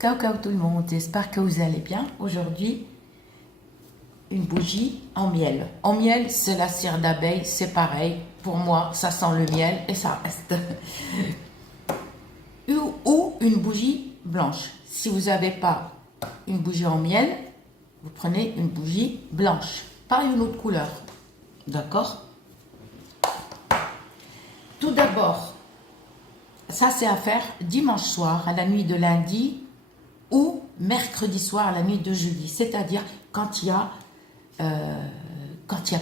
Ciao tout le monde, j'espère que vous allez bien. Aujourd'hui, une bougie en miel. En miel, c'est la cire d'abeille, c'est pareil. Pour moi, ça sent le miel et ça reste. Ou une bougie blanche. Si vous n'avez pas une bougie en miel, vous prenez une bougie blanche, pas une autre couleur. D'accord? Tout d'abord, ça c'est à faire dimanche soir, à la nuit de lundi, ou mercredi soir à la nuit de jeudi, c'est-à-dire quand il y a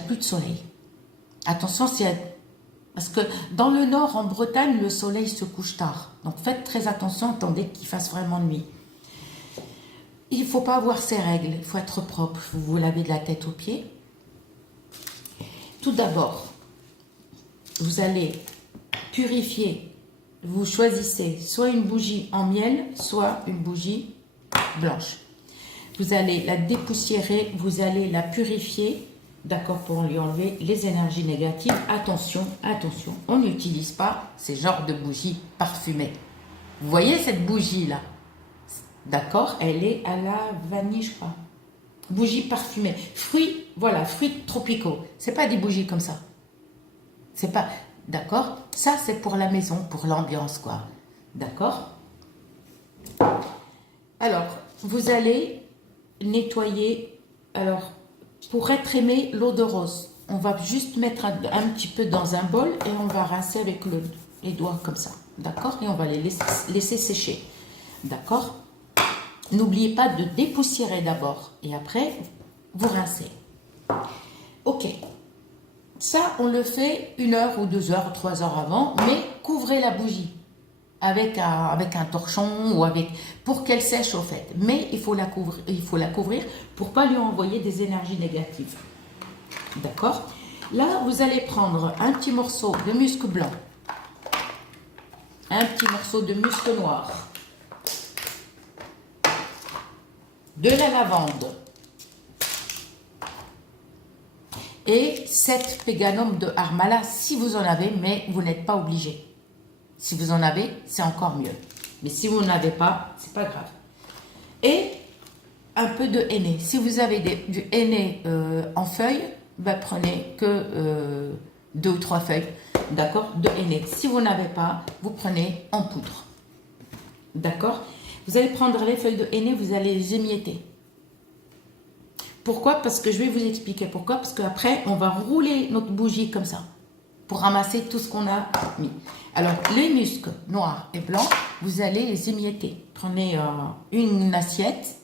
plus de soleil. Attention, parce que dans le nord, en Bretagne, le soleil se couche tard. Donc faites très attention, attendez qu'il fasse vraiment nuit. Il ne faut pas avoir ces règles, il faut être propre. Vous vous lavez de la tête aux pieds. Tout d'abord, vous allez purifier. Vous choisissez soit une bougie en miel, soit une bougie blanche. Vous allez la dépoussiérer, vous allez la purifier, d'accord, pour lui enlever les énergies négatives. Attention, attention, on n'utilise pas ces genres de bougies parfumées. Vous voyez cette bougie-là, d'accord, elle est à la vanille, je crois. Bougie parfumée. Fruits, voilà, fruits tropicaux. C'est pas des bougies comme ça. C'est pas... D'accord? Ça, c'est pour la maison, pour l'ambiance, quoi. D'accord? Alors, vous allez nettoyer. Alors, pour être aimé, l'eau de rose. On va juste mettre un petit peu dans un bol et on va rincer avec les doigts comme ça. D'accord? Et on va les laisser sécher. D'accord? N'oubliez pas de dépoussiérer d'abord. Et après, vous rincez. Ok. Ça, on le fait 1 heure ou 2 heures, 3 heures avant, mais couvrez la bougie avec un torchon ou pour qu'elle sèche au fait. Mais il faut la couvrir pour ne pas lui envoyer des énergies négatives. D'accord? Là, vous allez prendre un petit morceau de musc blanc, un petit morceau de musc noir, de la lavande, et 7 péganums de harmala si vous en avez, mais vous n'êtes pas obligé. Si vous en avez, c'est encore mieux. Mais si vous n'en avez pas, c'est pas grave. Et un peu de henné. Si vous avez du henné en feuilles, ben prenez que 2 ou 3 feuilles, d'accord, de henné. Si vous n'avez pas, vous prenez en poudre. D'accord? Vous allez prendre les feuilles de henné, vous allez les émietter. Pourquoi? Parce que je vais vous expliquer pourquoi. Parce qu'après, on va rouler notre bougie comme ça pour ramasser tout ce qu'on a mis. Alors, les muscs noirs et blancs, vous allez les émietter. Prenez une assiette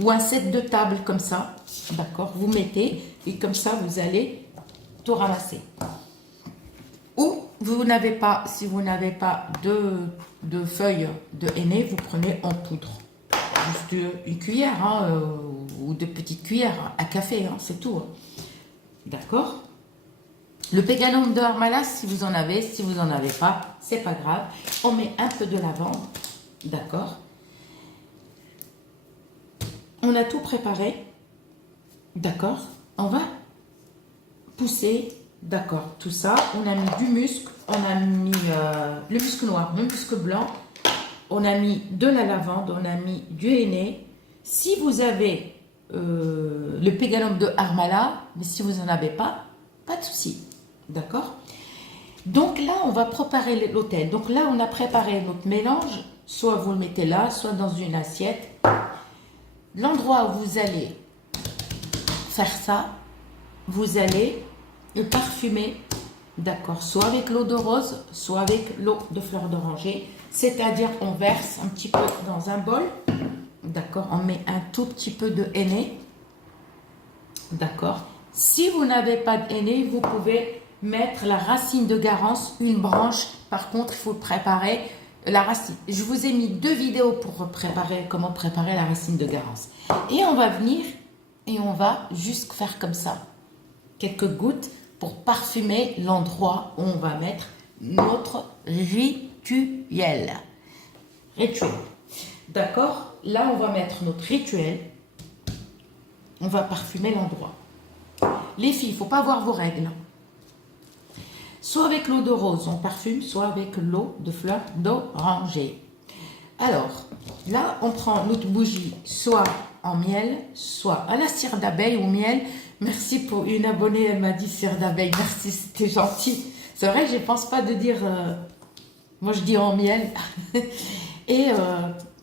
ou un set de table comme ça. D'accord? Vous mettez et comme ça, vous allez tout ramasser. Ou, si vous n'avez pas de feuilles de henné, vous prenez en poudre. Juste une cuillère ou 2 petites cuillères à café, c'est tout. D'accord? Le péganum de harmala, si vous en avez, si vous n'en avez pas, c'est pas grave. On met un peu de lavande, d'accord? On a tout préparé, d'accord? On va pousser, d'accord, tout ça. On a mis du musc, on a mis le musc noir, le musc blanc. On a mis de la lavande, on a mis du henné. Si vous avez le péganum de harmala, mais si vous n'en avez pas de souci. D'accord? Donc là, on va préparer l'hôtel. Donc là, on a préparé notre mélange. Soit vous le mettez là, soit dans une assiette. L'endroit où vous allez faire ça, vous allez le parfumer. D'accord? Soit avec l'eau de rose, soit avec l'eau de fleur d'oranger. C'est-à-dire, on verse un petit peu dans un bol. D'accord? On met un tout petit peu de henné. D'accord? Si vous n'avez pas de henné, vous pouvez mettre la racine de garance, une branche. Par contre, il faut préparer la racine. Je vous ai mis 2 vidéos pour comment préparer la racine de garance. Et on va venir et on va juste faire comme ça. Quelques gouttes pour parfumer l'endroit où on va mettre notre rituel. D'accord? Là, on va mettre notre rituel. On va parfumer l'endroit. Les filles, il ne faut pas avoir vos règles. Soit avec l'eau de rose, on parfume, soit avec l'eau de fleur d'oranger. Alors, Là, on prend notre bougie, soit en miel, soit à la cire d'abeille ou miel. Merci pour une abonnée, elle m'a dit cire d'abeille. Merci, c'était gentil. C'est vrai, je ne pense pas de dire... moi, je dis en miel. Et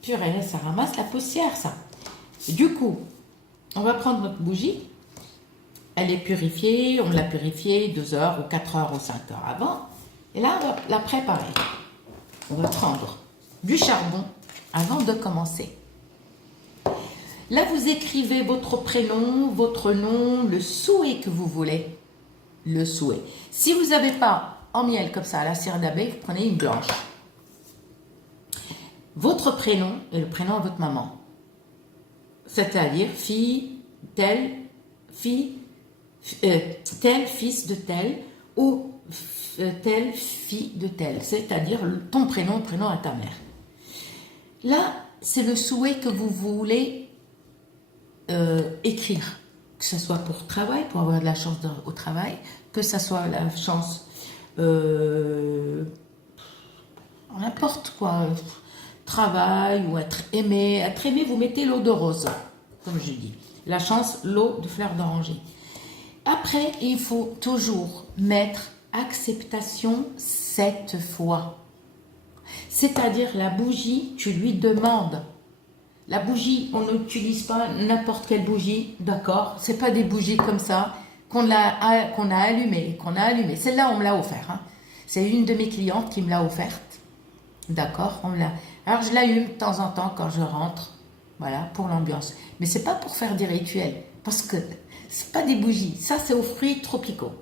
purée, ça ramasse la poussière, ça. Du coup, on va prendre notre bougie. Elle est purifiée. On l'a purifiée 2 heures ou 4 heures ou 5 heures avant. Et là, on va la préparer. On va prendre du charbon avant de commencer. Là, vous écrivez votre prénom, votre nom, le souhait que vous voulez. Le souhait. Si vous n'avez pas en miel comme ça, à la cire d'abeille, vous prenez une blanche. Votre prénom et le prénom de votre maman. C'est-à-dire fille, tel, fils de tel, ou telle fille de tel. C'est-à-dire ton prénom, prénom à ta mère. Là, c'est le souhait que vous voulez écrire, que ce soit pour travail, pour avoir de la chance au travail, que ce soit la chance n'importe quoi, travail ou être aimé. Être aimé, vous mettez l'eau de rose, comme je dis. La chance, l'eau de fleur d'oranger. Après, il faut toujours mettre acceptation 7 fois. C'est-à-dire la bougie, tu lui demandes. La bougie, on n'utilise pas n'importe quelle bougie, d'accord? C'est pas des bougies comme ça qu'on a allumées, Celle-là, on me l'a offert. Hein. C'est une de mes clientes qui me l'a offerte, d'accord? Alors je l'allume de temps en temps quand je rentre, voilà, pour l'ambiance. Mais c'est pas pour faire des rituels, parce que c'est pas des bougies. Ça, c'est aux fruits tropicaux,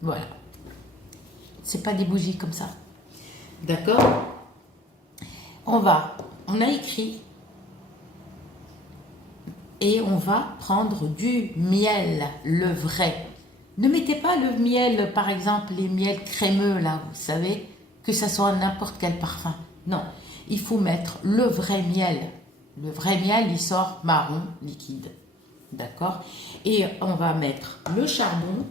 voilà. C'est pas des bougies comme ça, d'accord? On a écrit. Et on va prendre du miel, le vrai. Ne mettez pas le miel, par exemple, les miels crémeux, là, vous savez, que ça soit n'importe quel parfum. Non, il faut mettre le vrai miel. Le vrai miel, il sort marron, liquide. D'accord? Et on va mettre le charbon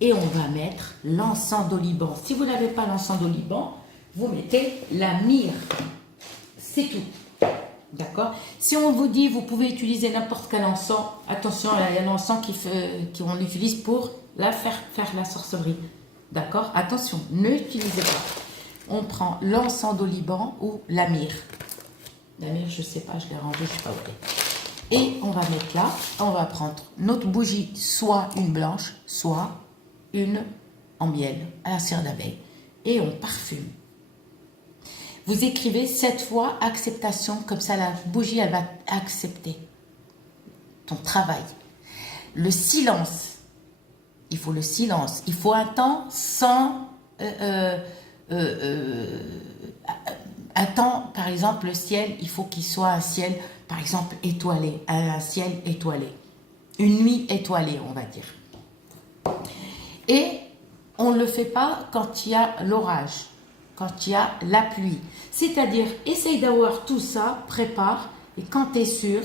et on va mettre l'encens d'oliban. Si vous n'avez pas l'encens d'oliban, vous mettez la myrrhe. C'est tout. D'accord. Si on vous dit vous pouvez utiliser n'importe quel encens, attention, il y a l'encens qu'on utilise pour faire la sorcellerie. D'accord. Attention, n'utilisez pas. On prend l'encens d'oliban ou la myrrhe. La myrrhe, je ne sais pas, je l'ai rangée, je ne sais pas où. Et on va mettre là, on va prendre notre bougie, soit une blanche, soit une en miel, à la cire d'abeille. Et on parfume. Vous écrivez 7 fois acceptation, comme ça la bougie, elle va accepter ton travail. Le silence, il faut le silence. Il faut un temps sans... un temps, par exemple, le ciel, il faut qu'il soit un ciel, par exemple, étoilé. Un ciel étoilé. Une nuit étoilée, on va dire. Et on ne le fait pas quand il y a l'orage, quand il y a la pluie. C'est-à-dire, essaye d'avoir tout ça, prépare, et quand tu es sûr,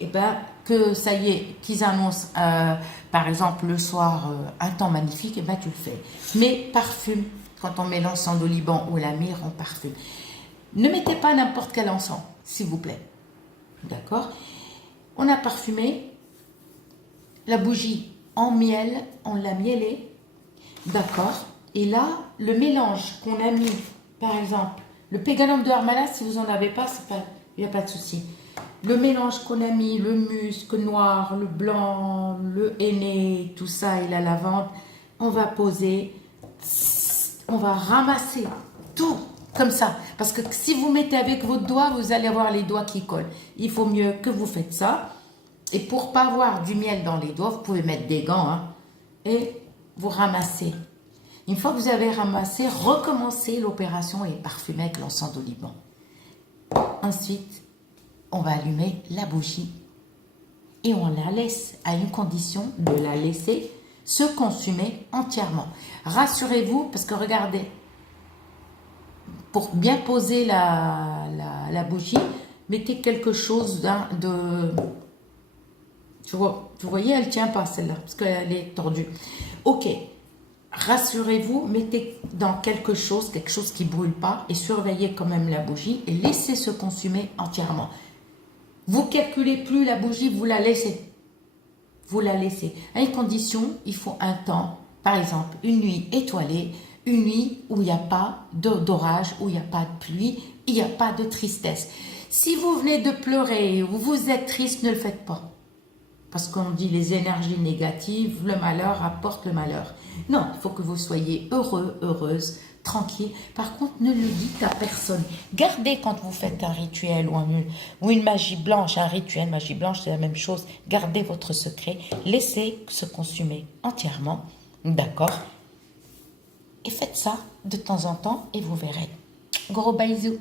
eh ben, que ça y est, qu'ils annoncent, par exemple, le soir, un temps magnifique, eh ben, tu le fais. Mais parfume, quand on met l'encens d'oliban ou la myrrhe, on parfume. Ne mettez pas n'importe quel encens, s'il vous plaît. D'accord? On a parfumé la bougie en miel, on l'a mielée. D'accord? Et là, le mélange qu'on a mis, par exemple, le péganum de Harmala, si vous n'en avez pas, il n'y a pas de souci. Le mélange qu'on a mis, le musc noir, le blanc, le henné, tout ça et la lavande, on va poser, on va ramasser tout comme ça. Parce que si vous mettez avec votre doigt, vous allez avoir les doigts qui collent. Il faut mieux que vous faites ça. Et pour ne pas avoir du miel dans les doigts, vous pouvez mettre des gants, hein, et vous ramassez. Une fois que vous avez ramassé, recommencez l'opération et parfumez avec l'encens d'oliban. Ensuite, on va allumer la bougie et on la laisse à une condition de la laisser se consumer entièrement. Rassurez-vous, parce que regardez, pour bien poser la bougie, mettez quelque chose de... Vous voyez, elle ne tient pas celle-là, parce qu'elle est tordue. Ok. rassurez-vous, mettez dans quelque chose qui brûle pas et surveillez quand même la bougie et laissez se consumer entièrement. Vous calculez plus la bougie, vous la laissez. Vous la laissez. À une condition, il faut un temps, par exemple, une nuit étoilée, une nuit où il n'y a pas d'orage, où il n'y a pas de pluie, il n'y a pas de tristesse. Si vous venez de pleurer ou vous êtes triste, ne le faites pas. Parce qu'on dit les énergies négatives, le malheur apporte le malheur. Non, il faut que vous soyez heureux, heureuse, tranquille. Par contre, ne le dites à personne. Gardez quand vous faites un rituel ou une magie blanche, un rituel, magie blanche, c'est la même chose. Gardez votre secret, laissez se consumer entièrement, d'accord? Et faites ça de temps en temps et vous verrez. Gros bisous.